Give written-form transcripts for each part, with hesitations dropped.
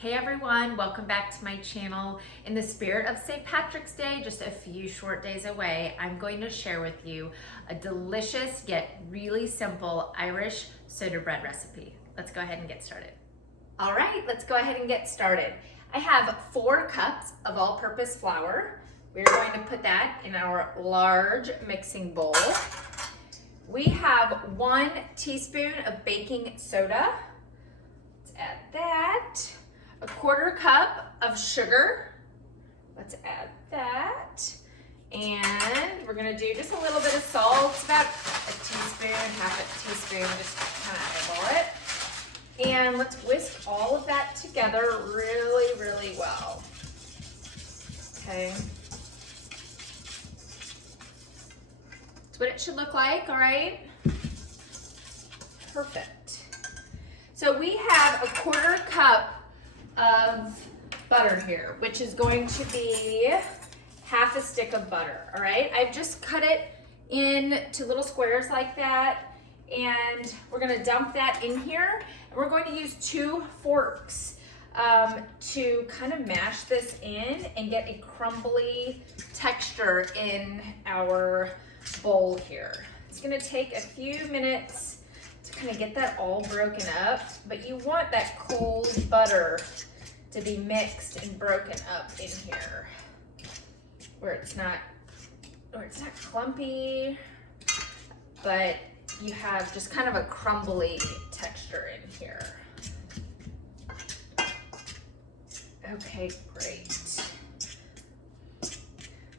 Hey everyone, welcome back to my channel. In the spirit of St. Patrick's Day, just a few short days away, I'm going to share with you a delicious yet really simple Irish soda bread recipe. Let's go ahead and get started. All right, let's go ahead and get started. I have 4 cups of all-purpose flour. We're going to put that in our large mixing bowl. We have 1 teaspoon of baking soda. Let's add that. A 1/4 cup of sugar. Let's add that. And we're gonna do just a little bit of salt. It's about a teaspoon, half a teaspoon, just kind of eyeball it. And let's whisk all of that together really, really well. Okay. That's what it should look like, all right? Perfect. So we have a 1/4 cup of butter here, which is going to be half a stick of butter, all right? I've just cut it into little squares like that, and we're gonna dump that in here, and we're going to use 2 forks to kind of mash this in and get a crumbly texture in our bowl here. It's gonna take a few minutes to kind of get that all broken up, but you want that cold butter to be mixed and broken up in here where it's not clumpy, but you have just kind of a crumbly texture in here. Okay, great. So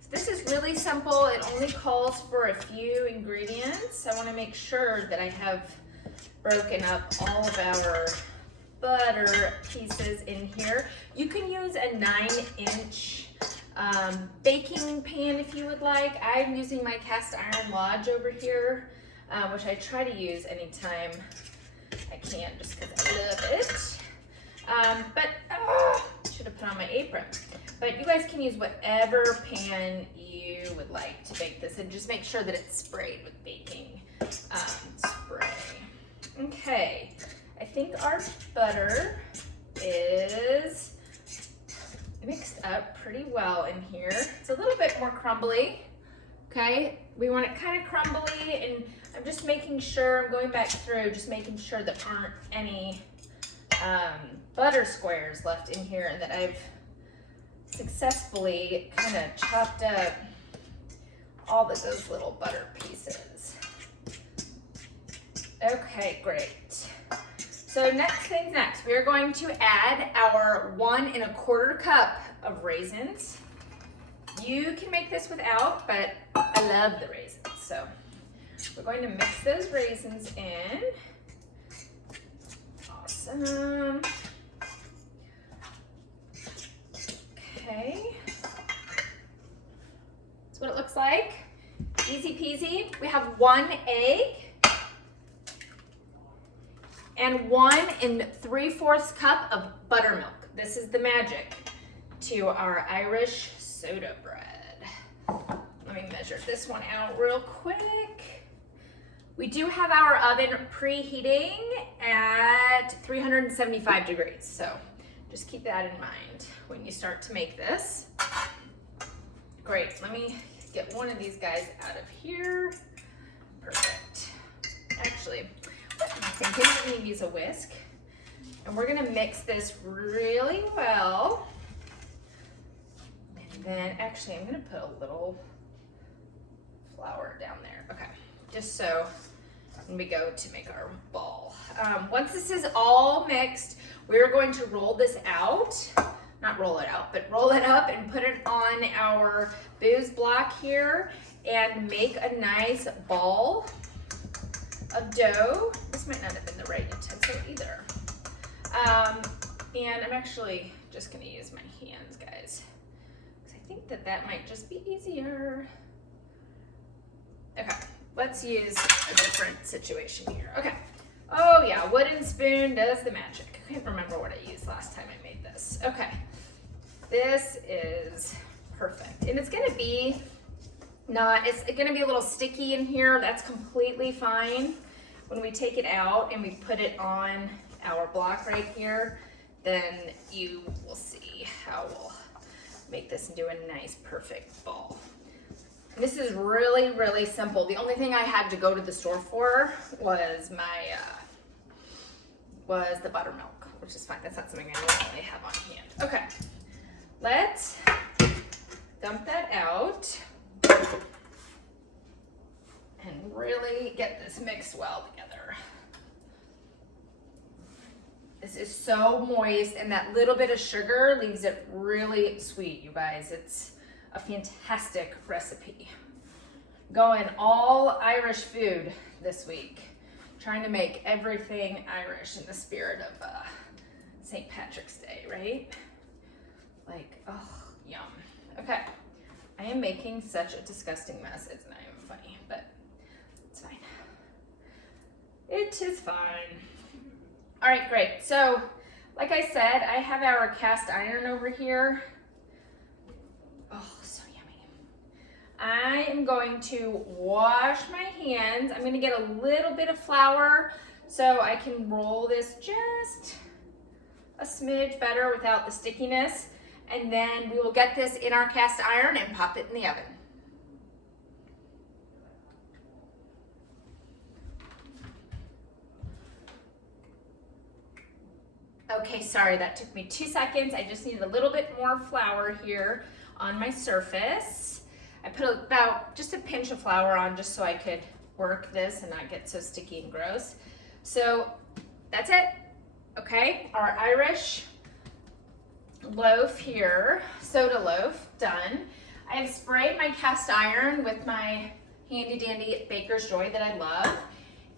this is really simple. It only calls for a few ingredients. I want to make sure that I have broken up all of our butter pieces in here. You can use a 9-inch baking pan if you would like. I'm using my cast iron Lodge over here, which I try to use anytime I can just because I love it. But should have put on my apron. But you guys can use whatever pan you would like to bake this, and just make sure that it's sprayed with baking spray. Okay, I think our butter is mixed up pretty well in here. It's a little bit more crumbly, okay? We want it kind of crumbly, and I'm just making sure, I'm going back through, just making sure there aren't any butter squares left in here, and that I've successfully kind of chopped up all of those little butter pieces. Okay, great. So next thing's next. We are going to add our 1 1/4 cup of raisins. You can make this without, but I love the raisins. So we're going to mix those raisins in. Awesome. Okay. That's what it looks like. Easy peasy. We have 1 egg. And 1 3/4 cup of buttermilk. This is the magic to our Irish soda bread. Let me measure this one out real quick. We do have our oven preheating at 375 degrees, so just keep that in mind when you start to make this. Great, let me get one of these guys out of here. Perfect. Actually, I'm thinking we're going to use a whisk, and we're going to mix this really well. And then actually I'm going to put a little flour down there. Okay, just so when we go to make our ball. Once this is all mixed, we're going to roll this out. Not roll it out, but roll it up and put it on our booze block here and make a nice ball of dough. This might not have been the right utensil either. And I'm actually just gonna use my hands, guys, because I think that might just be easier. Okay, let's use a different situation here. Okay. Oh yeah, wooden spoon does the magic. I can't remember what I used last time I made this. Okay, this is perfect. And it's gonna be it's gonna be a little sticky in here. That's completely fine. When we take it out and we put it on our block right here, then you will see how we'll make this into a nice, perfect ball. And this is really, really simple. The only thing I had to go to the store for was the buttermilk, which is fine. That's not something I normally have on hand. Okay, let's dump that out and really get this mixed well together. This is so moist, and that little bit of sugar leaves it really sweet, you guys. It's a fantastic recipe. Going all Irish food this week. Trying to make everything Irish in the spirit of St. Patrick's Day, right? Like, oh, yum. Okay, I am making such a disgusting mess. It's not even funny, but it's fine. It is fine. All right, great. So, like I said, I have our cast iron over here. Oh, so yummy. I am going to wash my hands. I'm gonna get a little bit of flour so I can roll this just a smidge better without the stickiness. And then we will get this in our cast iron and pop it in the oven. Okay, sorry, that took me 2 seconds. I just needed a little bit more flour here on my surface. I put about just a pinch of flour on just so I could work this and not get so sticky and gross. So that's it, okay? Our Irish loaf here, soda loaf, done. I have sprayed my cast iron with my handy dandy Baker's Joy that I love.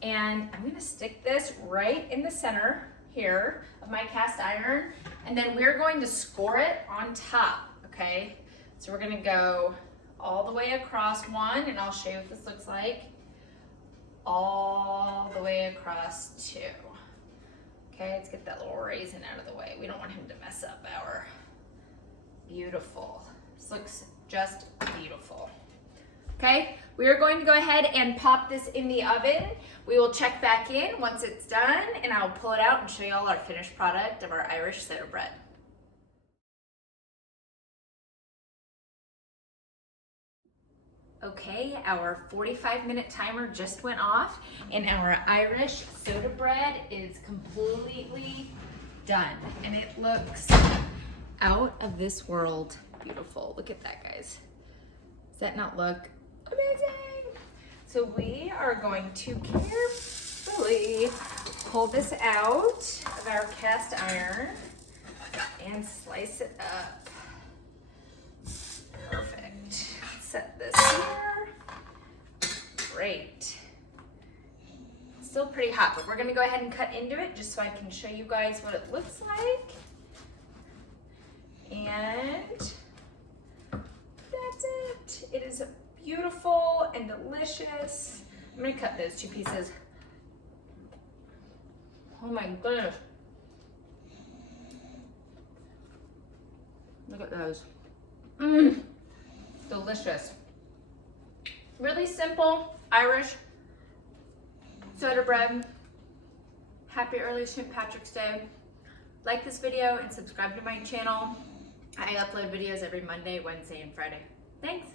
And I'm gonna stick this right in the center here of my cast iron, and then we're going to score it on top, okay? So we're gonna go all the way across one, and I'll show you what this looks like, all the way across two. Okay, let's get that little raisin out of the way. We don't want him to mess up our beautiful. This looks just beautiful. Okay, we are going to go ahead and pop this in the oven. We will check back in once it's done, and I'll pull it out and show you all our finished product of our Irish soda bread. Okay, our 45-minute timer just went off, and our Irish soda bread is completely done, and it looks out of this world beautiful. Look at that, guys. Does that not look amazing? So we are going to carefully pull this out of our cast iron and slice it up. Perfect. Set this here. Great. It's still pretty hot, but we're gonna go ahead and cut into it just so I can show you guys what it looks like. And that's it. It is beautiful and delicious. I'm gonna cut those 2 pieces. Oh my goodness. Look at those. Delicious. Really simple Irish soda bread. Happy early St. Patrick's Day. Like this video and subscribe to my channel. I upload videos every Monday, Wednesday, and Friday. Thanks.